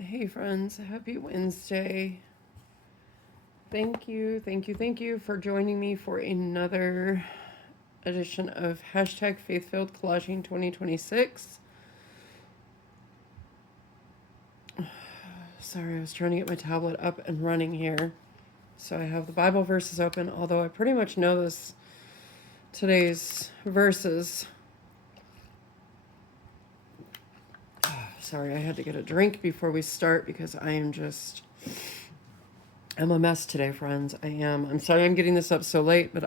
Hey friends, happy Wednesday. Thank you for joining me for another edition of hashtag Faith-Filled Collaging 2026. Sorry, I was trying to get my tablet up and running here. So I have the Bible verses open, although I pretty much know today's verses. Sorry, I had to get a drink before we start because I'm a mess today, friends. I am. I'm sorry I'm getting this up so late, but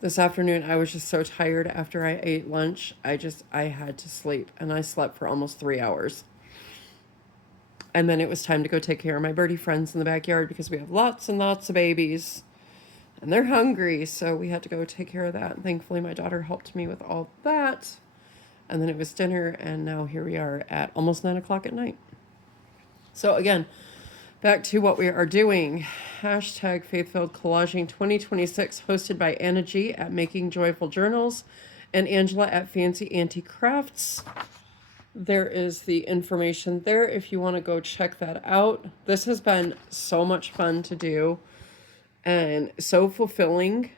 this afternoon I was just so tired after I ate lunch. I had to sleep, and I slept for almost 3 hours. And then it was time to go take care of my birdie friends in the backyard because we have lots and lots of babies and they're hungry. So we had to go take care of that. And thankfully my daughter helped me with all that. And then it was dinner, and now here we are at almost 9 o'clock at night. So again, back to what we are doing. Hashtag Faith-Filled Collaging 2026, hosted by Anna G. at Making Joyful Journals and Angela at Fancy Auntie Crafts. There is the information there if you want to go check that out. This has been so much fun to do and so fulfilling.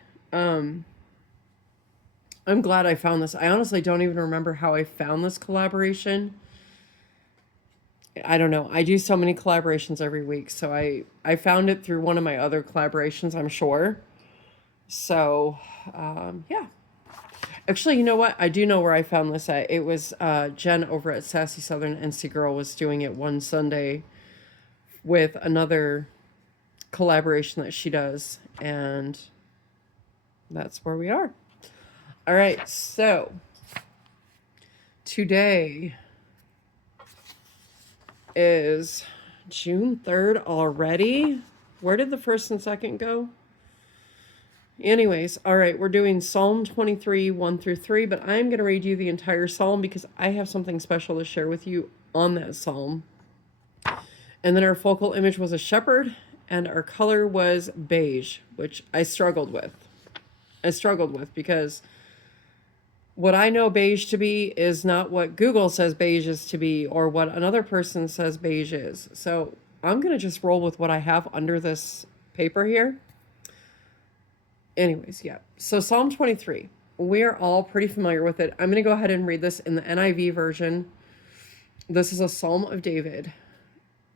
I'm glad I found this. I honestly don't even remember how I found this collaboration. I don't know. I do so many collaborations every week. So I found it through one of my other collaborations, I'm sure. So, yeah. Actually, you know what? I do know where I found this at. It was Jen over at Sassy Southern NC Girl was doing it one Sunday with another collaboration that she does. And that's where we are. All right, so today is June 3rd already. Where did the first and second go? Anyways, all right, we're doing Psalm 23, 1 through 3, but I'm going to read you the entire psalm because I have something special to share with you on that psalm. And then our focal image was a shepherd, and our color was beige, which I struggled with. Because what I know beige to be is not what Google says beige is to be or what another person says beige is. So I'm going to just roll with what I have under this paper here. Anyways, yeah. So Psalm 23, we are all pretty familiar with it. I'm going to go ahead and read this in the NIV version. This is a Psalm of David.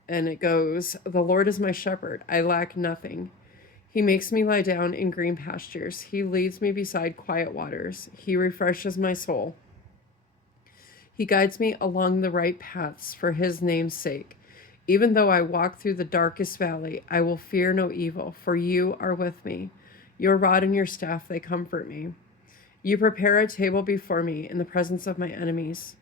And it goes, "The Lord is my shepherd. I lack nothing. He makes me lie down in green pastures. He leads me beside quiet waters. He refreshes my soul. He guides me along the right paths for his name's sake. Even though I walk through the darkest valley, I will fear no evil, for you are with me. Your rod and your staff, they comfort me. You prepare a table before me in the presence of my enemies.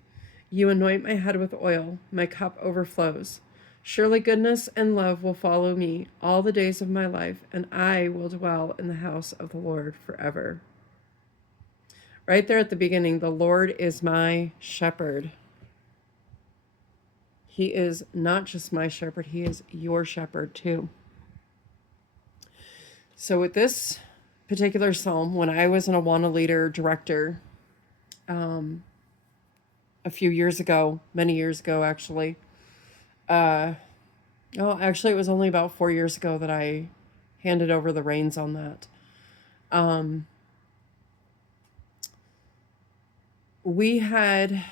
You anoint my head with oil. My cup overflows. Surely goodness and love will follow me all the days of my life, and I will dwell in the house of the Lord forever." Right there at the beginning, the Lord is my shepherd. He is not just my shepherd, he is your shepherd too. So with this particular psalm, when I was an Awana Leader director, a few years ago, many years ago actually, actually, it was only about 4 years ago that I handed over the reins on that. We had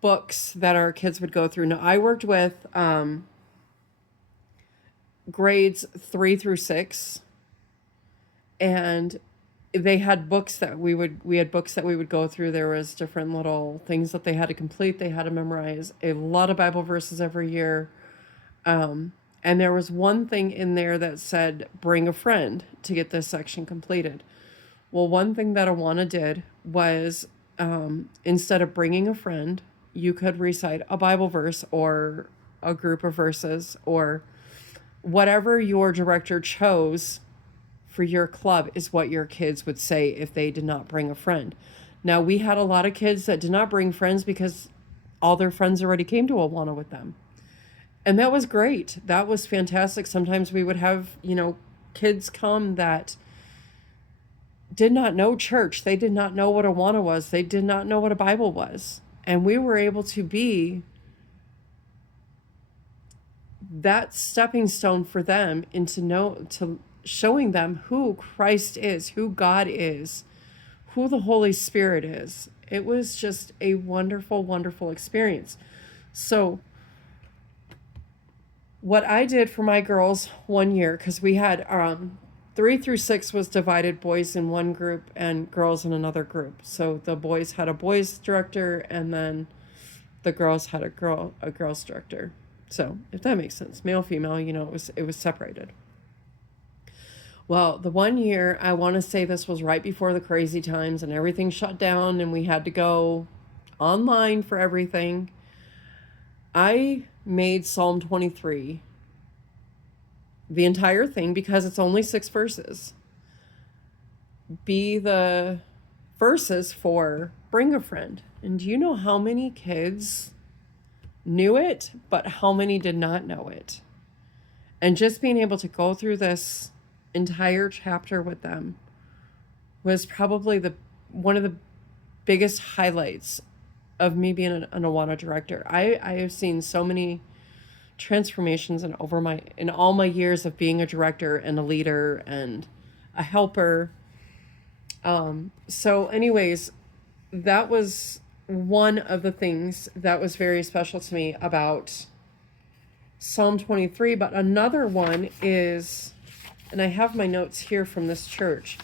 books that our kids would go through. Now, I worked with grades 3 through 6, and they had books that we had books that we would go through. There was different little things that they had to complete. They had to memorize a lot of Bible verses every year. And there was one thing in there that said, bring a friend to get this section completed. Well, one thing that Awana did was, instead of bringing a friend, you could recite a Bible verse or a group of verses or whatever your director chose for your club is what your kids would say if they did not bring a friend. Now, we had a lot of kids that did not bring friends because all their friends already came to Awana with them. And that was great. That was fantastic. Sometimes we would have, kids come that did not know church. They did not know what Awana was. They did not know what a Bible was. And we were able to be that stepping stone for them to showing them who Christ is, who God is, who the Holy Spirit is. It was just a wonderful, wonderful experience. So what I did for my girls one year, because we had 3 through 6 was divided, boys in one group and girls in another group. So the boys had a boys director, and then the girls had a girls director. So if that makes sense, male, female, it was separated. Well, the one year, I want to say this was right before the crazy times and everything shut down and we had to go online for everything. I made Psalm 23, the entire thing, because it's only 6 verses, be the verses for Bring a Friend. And do you know how many kids knew it, but how many did not know it? And just being able to go through this entire chapter with them was probably one of the biggest highlights of me being an Awana director. I have seen so many transformations in all my years of being a director and a leader and a helper. So anyways, that was one of the things that was very special to me about Psalm 23. But another one is, and I have my notes here from this church.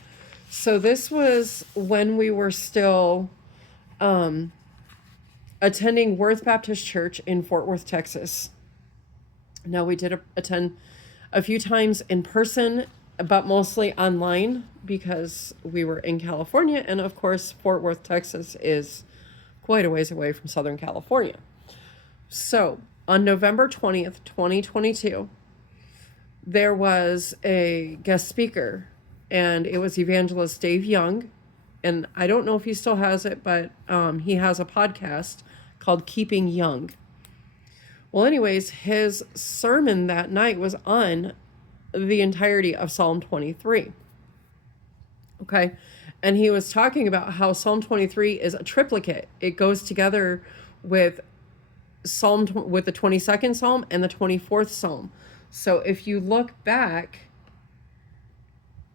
So this was when we were still attending Worth Baptist Church in Fort Worth, Texas. Now, we did attend a few times in person, but mostly online because we were in California. And of course, Fort Worth, Texas is quite a ways away from Southern California. So on November 20th, 2022, there was a guest speaker, and it was evangelist Dave Young. And I don't know if he still has it, but he has a podcast called Keeping Young. Well, anyways, his sermon that night was on the entirety of Psalm 23. Okay. And he was talking about how Psalm 23 is a triplicate. It goes together with with the 22nd Psalm and the 24th Psalm. So if you look back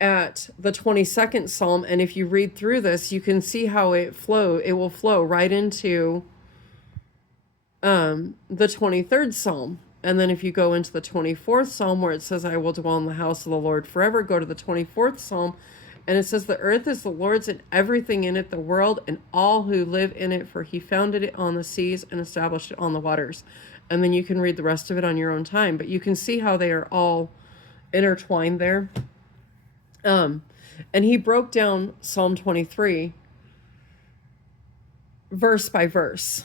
at the 22nd Psalm, and if you read through this, you can see how it will flow right into the 23rd Psalm. And then if you go into the 24th Psalm, where it says, I will dwell in the house of the Lord forever, go to the 24th Psalm, and it says, the earth is the Lord's and everything in it, the world and all who live in it, for he founded it on the seas and established it on the waters. And then you can read the rest of it on your own time, but you can see how they are all intertwined there. And he broke down Psalm 23 verse by verse.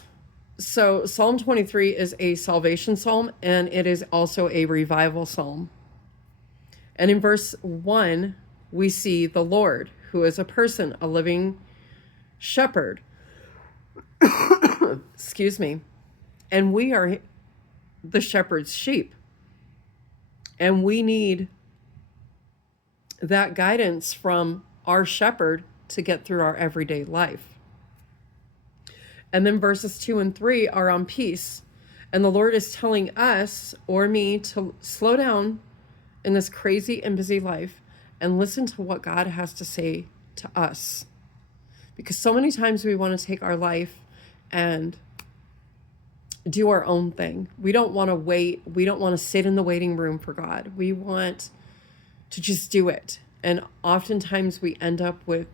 So Psalm 23 is a salvation psalm, and it is also a revival psalm. And in verse 1, we see the Lord, who is a person, a living shepherd. Excuse me. And we are the shepherd's sheep. And we need that guidance from our shepherd to get through our everyday life. And then verses 2 and 3 are on peace. And the Lord is telling us, or me, to slow down in this crazy and busy life and listen to what God has to say to us. Because so many times we want to take our life and do our own thing. We don't want to wait. We don't want to sit in the waiting room for God. We want to just do it. And oftentimes we end up with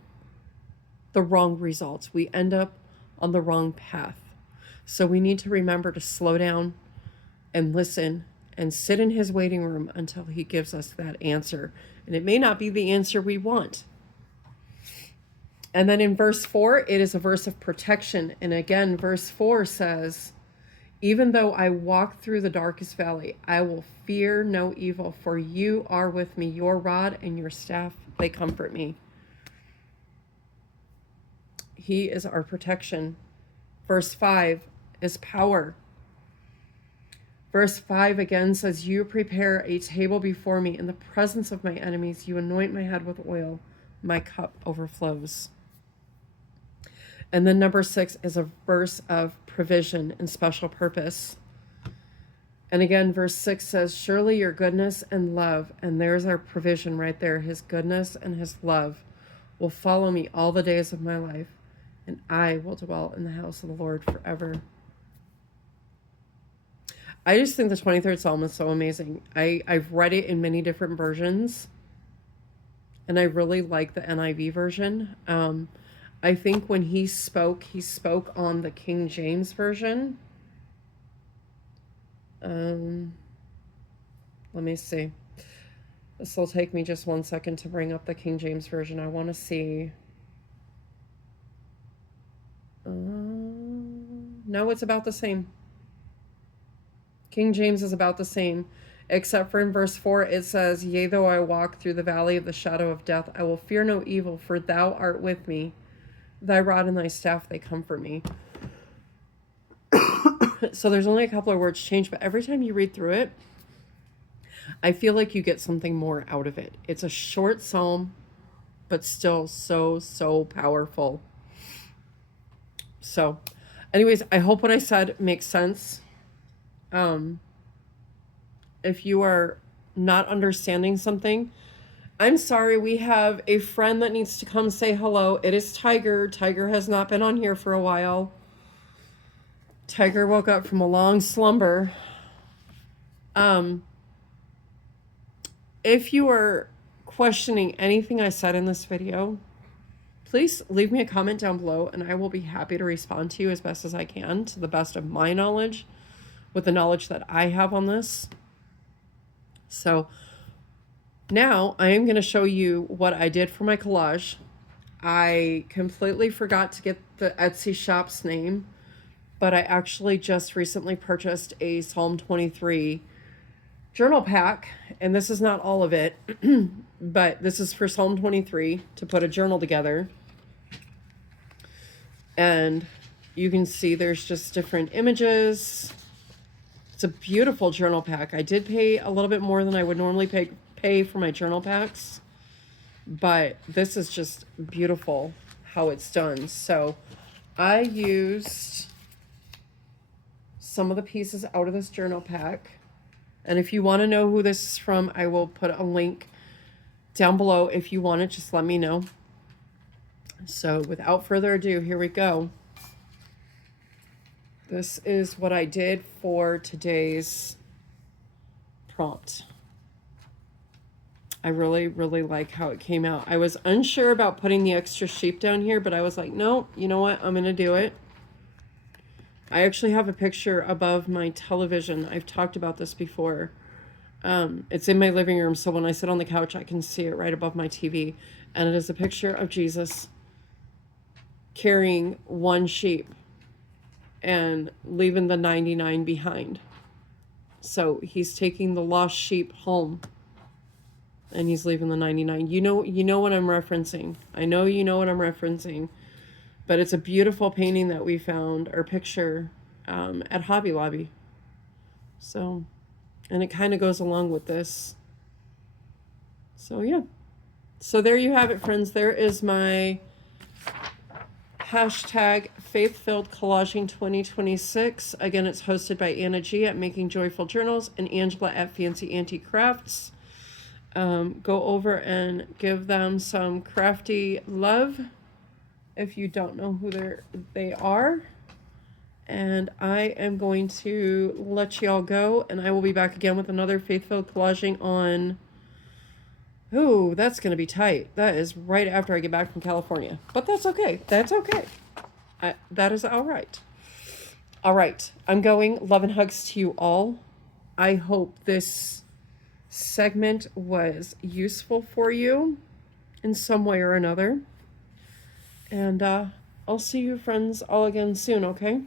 the wrong results. We end up on the wrong path. So we need to remember to slow down and listen and sit in his waiting room until he gives us that answer. And it may not be the answer we want. And then in verse 4, it is a verse of protection. And again, verse 4 says, even though I walk through the darkest valley, I will fear no evil, for you are with me. Your rod and your staff, they comfort me. He is our protection. Verse 5 is power. Verse 5 again says, you prepare a table before me in the presence of my enemies. You anoint my head with oil. My cup overflows. And then number 6 is a verse of provision and special purpose. And again, verse 6 says, surely your goodness and love, and there's our provision right there, his goodness and his love will follow me all the days of my life, and I will dwell in the house of the Lord forever. I just think the 23rd Psalm is so amazing. I've read it in many different versions, and I really like the NIV version. I think when he spoke on the King James version. Let me see. This will take me just 1 second to bring up the King James version. I want to see. No, it's about the same. King James is about the same, except for in verse 4, it says, yea, though I walk through the valley of the shadow of death, I will fear no evil, for thou art with me. Thy rod and thy staff, they comfort me. So there's only a couple of words changed, but every time you read through it, I feel like you get something more out of it. It's a short psalm, but still so powerful. So, anyways, I hope what I said makes sense. If you are not understanding something, I'm sorry. We have a friend that needs to come say hello. It is Tiger. Tiger has not been on here for a while. Tiger woke up from a long slumber. If you are questioning anything I said in this video, please leave me a comment down below, and I will be happy to respond to you as best as I can, to the best of my knowledge, with the knowledge that I have on this. So now I am going to show you what I did for my collage. I completely forgot to get the Etsy shop's name, but I actually just recently purchased a Psalm 23 journal pack, and this is not all of it, but this is for Psalm 23 to put a journal together. And you can see there's just different images. It's a beautiful journal pack. I did pay a little bit more than I would normally pay for my journal packs, but this is just beautiful how it's done. So I used some of the pieces out of this journal pack, and if you want to know who this is from, I will put a link down below. If you want it, just let me know. So without further ado, here we go. This is what I did for today's prompt. I really like how it came out. I was unsure about putting the extra sheep down here, but I was like, no, you know what? I'm going to do it. I actually have a picture above my television. I've talked about this before. It's in my living room, so when I sit on the couch, I can see it right above my TV. And it is a picture of Jesus carrying one sheep and leaving the 99 behind. So he's taking the lost sheep home, and he's leaving the 99. You know what I'm referencing. I know you know what I'm referencing. But it's a beautiful painting that we found, or picture, at Hobby Lobby. So, and it kind of goes along with this. So yeah. So there you have it, friends. There is my hashtag Faith-Filled Collaging 2026. Again, it's hosted by Anna G at Making Joyful Journals and Angela at Fancy Auntie Crafts. Go over and give them some crafty love if you don't know who they are. And I am going to let y'all go, and I will be back again with another Faith-Filled Collaging on... Ooh, that's going to be tight. That is right after I get back from California. But that's okay. That's okay. That is all right. All right. I'm going. Love and hugs to you all. I hope this segment was useful for you in some way or another. And I'll see you friends all again soon, okay?